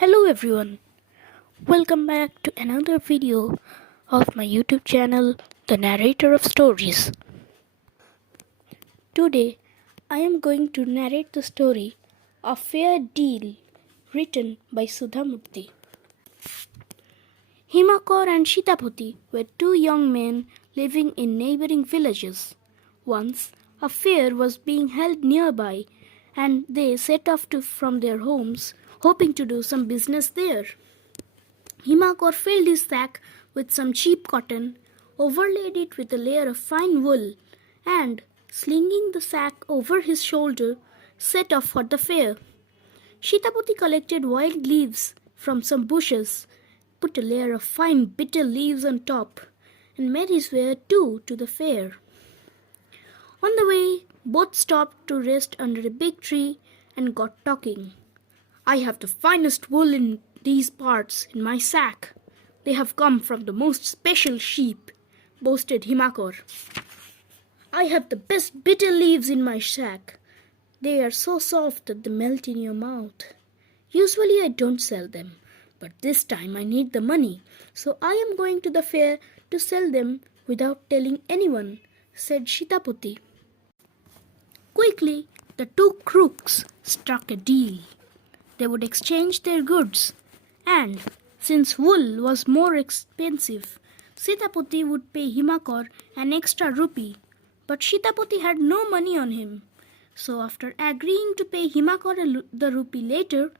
Hello everyone, welcome back to another video of my YouTube channel, The Narrator of Stories. Today, I am going to narrate the story A Fair Deal, written by Sudha Murthy. Himakar and Shitapati were two young men living in neighboring villages. Once, a fair was being held nearby, and they set off from their homes, hoping to do some business there. Himakar filled his sack with some cheap cotton, overlaid it with a layer of fine wool, and, slinging the sack over his shoulder, set off for the fair. Shitapati collected wild leaves from some bushes, put a layer of fine bitter leaves on top, and made his way too to the fair. On the way, both stopped to rest under a big tree and got talking. "I have the finest wool in these parts in my sack. They have come from the most special sheep," boasted Himakar. "I have the best bitter leaves in my sack. They are so soft that they melt in your mouth. Usually I don't sell them, but this time I need the money, so I am going to the fair to sell them without telling anyone," said Shitapati. Quickly, the two crooks struck a deal. They would exchange their goods, and since wool was more expensive, Shitapati would pay Himakar an extra rupee, but Shitapati had no money on him. So after agreeing to pay Himakar the rupee later,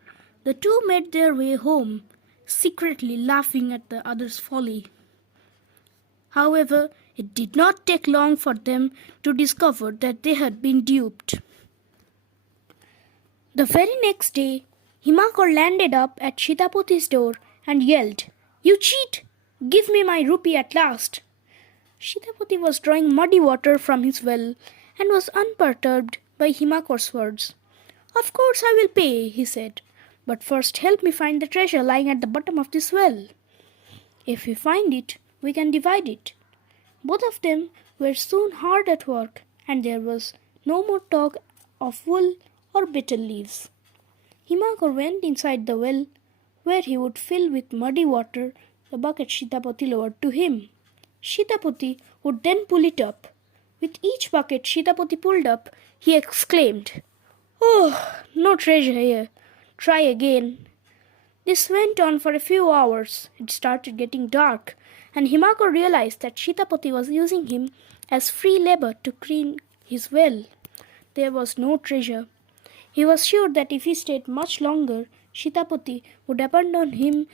the two made their way home, secretly laughing at the other's folly. However, it did not take long for them to discover that they had been duped. The very next day, Himakar landed up at Shitapati's door and yelled, "You cheat! Give me my rupee at last!" Shitapati was drawing muddy water from his well and was unperturbed by Himakar's words. "Of course I will pay," he said, "but first help me find the treasure lying at the bottom of this well. If we find it, we can divide it." Both of them were soon hard at work, and there was no more talk of wool or bitter leaves. Himakar went inside the well, where he would fill with muddy water the bucket Shitapati lowered to him. Shitapati would then pull it up. With each bucket Shitapati pulled up, he exclaimed, "Oh, no treasure here. Try again." This went on for a few hours. It started getting dark, and Himakar realized that Shitapati was using him as free labor to clean his well. There was no treasure. He was sure that if he stayed much longer, Shitapati would abandon him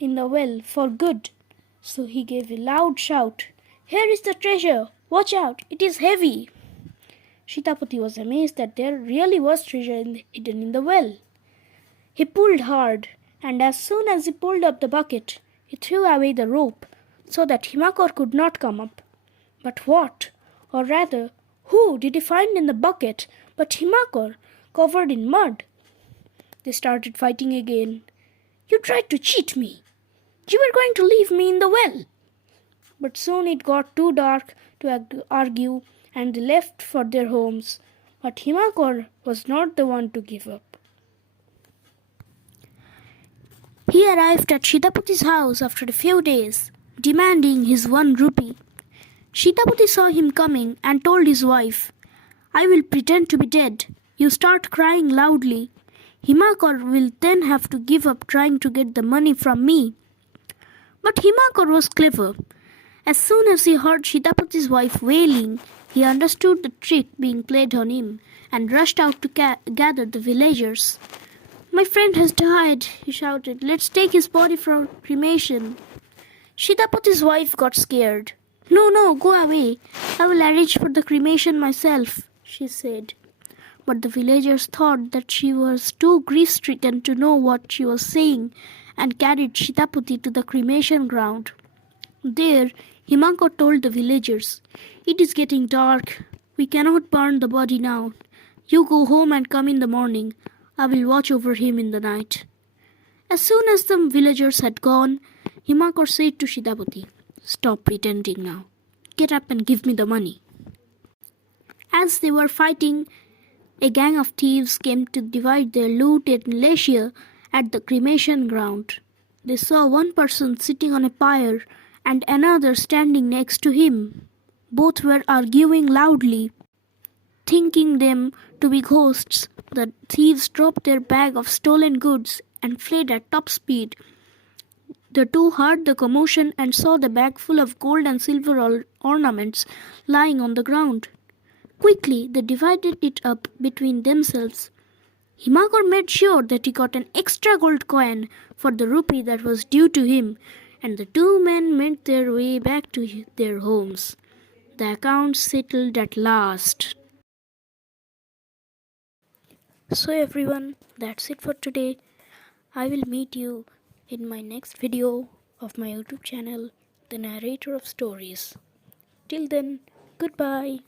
in the well for good. So he gave a loud shout, "Here is the treasure! Watch out! It is heavy!" Shitapati was amazed that there really was treasure hidden in the well. He pulled hard, and as soon as he pulled up the bucket, he threw away the rope so that Himakar could not come up. But what, or rather, who did he find in the bucket but Himakar, covered in mud? They started fighting again. "You tried to cheat me. You were going to leave me in the well." But soon it got too dark to argue, and they left for their homes. But Himakar was not the one to give up. He arrived at Shitapati's house after a few days, demanding his 1 rupee. Shitapati saw him coming and told his wife, "I will pretend to be dead. You start crying loudly. Himakar will then have to give up trying to get the money from me." But Himakar was clever. As soon as he heard Shitapati's wife wailing, he understood the trick being played on him and rushed out to gather the villagers. "My friend has died," he shouted. "Let's take his body for cremation." Shitapati's wife got scared. No, go away. I will arrange for the cremation myself," she said. But the villagers thought that she was too grief-stricken to know what she was saying and carried Shitapati to the cremation ground. There, Himakar told the villagers, "It is getting dark. We cannot burn the body now. You go home and come in the morning. I will watch over him in the night." As soon as the villagers had gone, Himakar said to Shitapati, "Stop pretending now. Get up and give me the money." As they were fighting, a gang of thieves came to divide their loot in leisure, at the cremation ground. They saw one person sitting on a pyre and another standing next to him. Both were arguing loudly. Thinking them to be ghosts, the thieves dropped their bag of stolen goods and fled at top speed. The two heard the commotion and saw the bag full of gold and silver ornaments lying on the ground. Quickly, they divided it up between themselves. Himakar made sure that he got an extra gold coin for the rupee that was due to him, and the two men made their way back to their homes. The account settled at last. So everyone, that's it for today. I will meet you in my next video of my YouTube channel, The Narrator of Stories. Till then, goodbye.